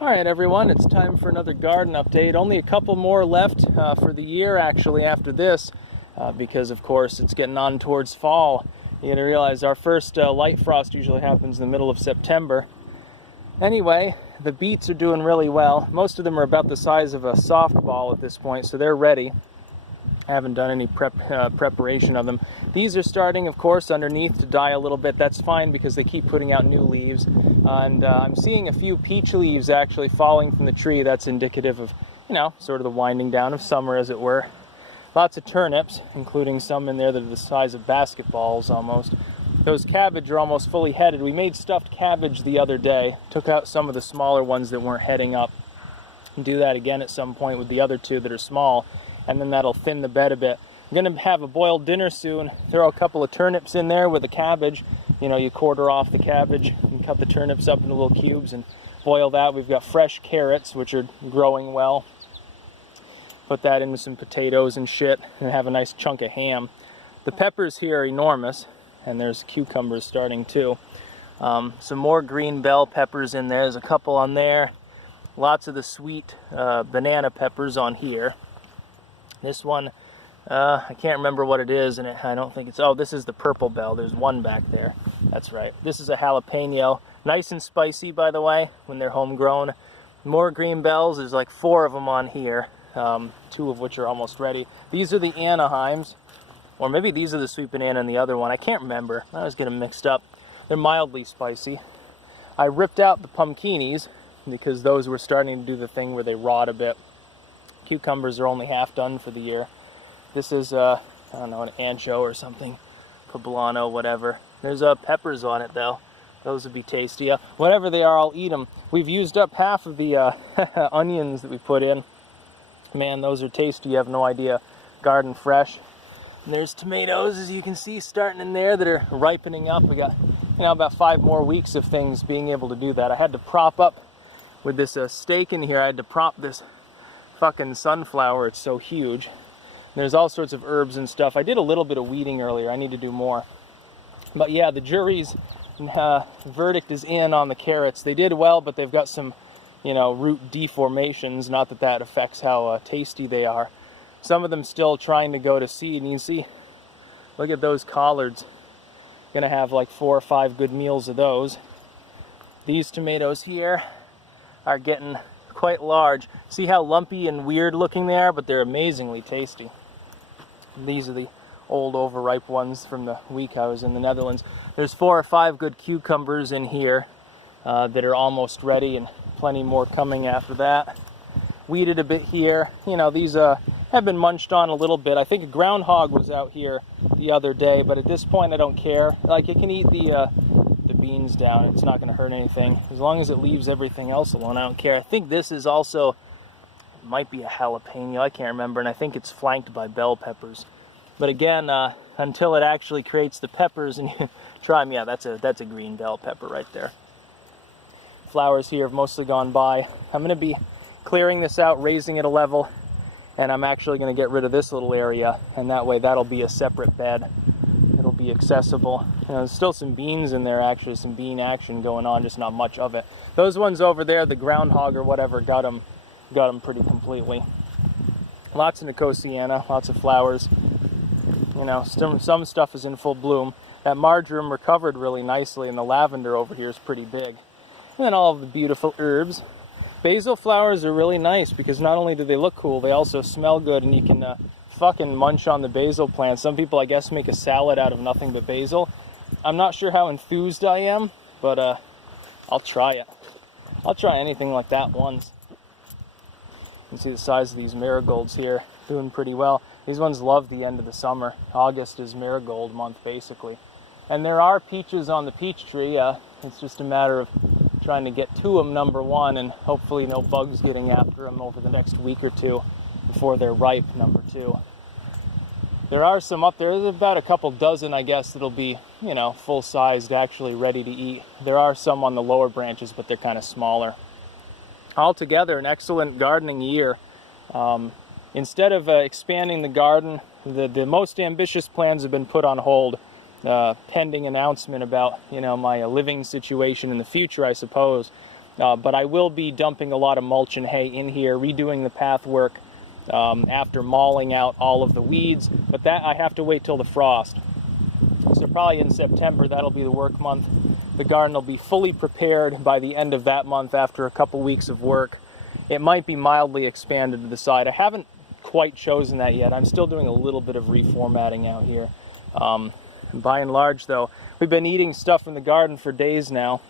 Alright everyone, it's time for another garden update. Only a couple more left for the year actually after this, because of course it's getting on towards fall. You gotta realize our first light frost usually happens in the middle of September. Anyway, the beets are doing really well. Most of them are about the size of a softball at this point, so they're ready. I haven't done any preparation of them. These are starting, of course, underneath to die a little bit. That's fine because they keep putting out new leaves. And I'm seeing a few peach leaves actually falling from the tree. That's indicative of, you know, sort of the winding down of summer, as it were. Lots of turnips, including some in there that are the size of basketballs almost. Those cabbage are almost fully headed. We made stuffed cabbage the other day. Took out some of the smaller ones that weren't heading up. And do that again at some point with the other two that are small. And then that'll thin the bed a bit. I'm going to have a boiled dinner soon. Throw a couple of turnips in there with the cabbage. You know, you quarter off the cabbage and cut the turnips up into little cubes and boil that. We've got fresh carrots, which are growing well. Put that into some potatoes and shit and have a nice chunk of ham. The peppers here are enormous, and there's cucumbers starting too. Some more green bell peppers in there. There's a couple on there. Lots of the sweet banana peppers on here. This one, I can't remember what it is, and I don't think it's, oh, this is the purple bell. There's one back there. That's right. This is a jalapeno. Nice and spicy, by the way, when they're homegrown. More green bells. There's like 4 of them on here, 2 of which are almost ready. These are the Anaheims, or maybe these are the sweet banana and the other one. I can't remember. I always get them mixed up. They're mildly spicy. I ripped out the pumpkinis because those were starting to do the thing where they rot a bit. Cucumbers are only half done for the year. This is, I don't know, an ancho or something. Poblano, whatever. There's peppers on it, though. Those would be tasty. Whatever they are, I'll eat them. We've used up half of the onions that we put in. Man, those are tasty. You have no idea. Garden fresh. And there's tomatoes, as you can see, starting in there that are ripening up. We got, you know, about 5 more weeks of things being able to do that. I had to prop up with this stake in here. I had to prop this fucking sunflower. It's so huge. There's all sorts of herbs and stuff. I did a little bit of weeding earlier. I need to do more. But yeah, the jury's verdict is in on the carrots. They did well, but they've got some, you know, root deformations. Not that that affects how tasty they are. Some of them still trying to go to seed. And you can see, look at those collards. Gonna have like 4 or 5 good meals of those. These tomatoes here are getting quite large. See how lumpy and weird looking they are, but they're amazingly tasty. These are the old overripe ones from the week I was in the Netherlands. There's 4 or 5 good cucumbers in here that are almost ready, and plenty more coming after that. Weeded a bit here. You know, these have been munched on a little bit. I think a groundhog was out here the other day, but at this point I don't care. Like, it can eat the beans down. It's not going to hurt anything. As long as it leaves everything else alone, I don't care. I think this is also, might be a jalapeno, I can't remember, and I think it's flanked by bell peppers. But again, until it actually creates the peppers and you try them, yeah, that's a green bell pepper right there. Flowers here have mostly gone by. I'm going to be clearing this out, raising it a level, and I'm actually going to get rid of this little area, and that way that'll be a separate bed. It'll be accessible. You know, there's still some beans in there, actually, some bean action going on, just not much of it. Those ones over there, the groundhog or whatever, got them pretty completely. Lots of Nicotiana, lots of flowers. You know, some stuff is in full bloom. That marjoram recovered really nicely, and the lavender over here is pretty big. And then all of the beautiful herbs. Basil flowers are really nice because not only do they look cool, they also smell good, and you can fucking munch on the basil plants. Some people, I guess, make a salad out of nothing but basil. I'm not sure how enthused I am, but I'll try it. I'll try anything like that once. You can see the size of these marigolds here, doing pretty well. These ones love the end of the summer. August is marigold month, basically. And there are peaches on the peach tree. It's just a matter of trying to get to them, number one, and hopefully no bugs getting after them over the next week or 2 before they're ripe, number 2. There are some up there. There's about a couple dozen, I guess, that'll be, you know, full-sized, actually ready to eat. There are some on the lower branches, but they're kind of smaller. Altogether, an excellent gardening year. Instead of expanding the garden, the most ambitious plans have been put on hold, pending announcement about, you know, my living situation in the future, I suppose. but I will be dumping a lot of mulch and hay in here, redoing the path work after mauling out all of the weeds, but that I have to wait till the frost. So probably in September, that'll be the work month. The garden will be fully prepared by the end of that month after a couple weeks of work. It might be mildly expanded to the side. I haven't quite chosen that yet. I'm still doing a little bit of reformatting out here. By and large, though, we've been eating stuff in the garden for days now.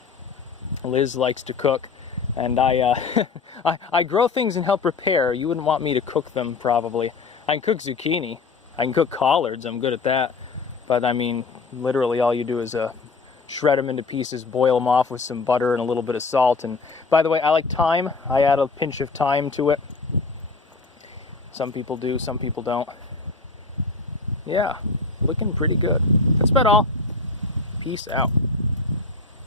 Liz likes to cook, and I grow things and help repair. You wouldn't want me to cook them, probably. I can cook zucchini. I can cook collards. I'm good at that. But, I mean, literally all you do is shred them into pieces, boil them off with some butter and a little bit of salt. And, by the way, I like thyme. I add a pinch of thyme to it. Some people do, some people don't. Yeah, looking pretty good. That's about all. Peace out.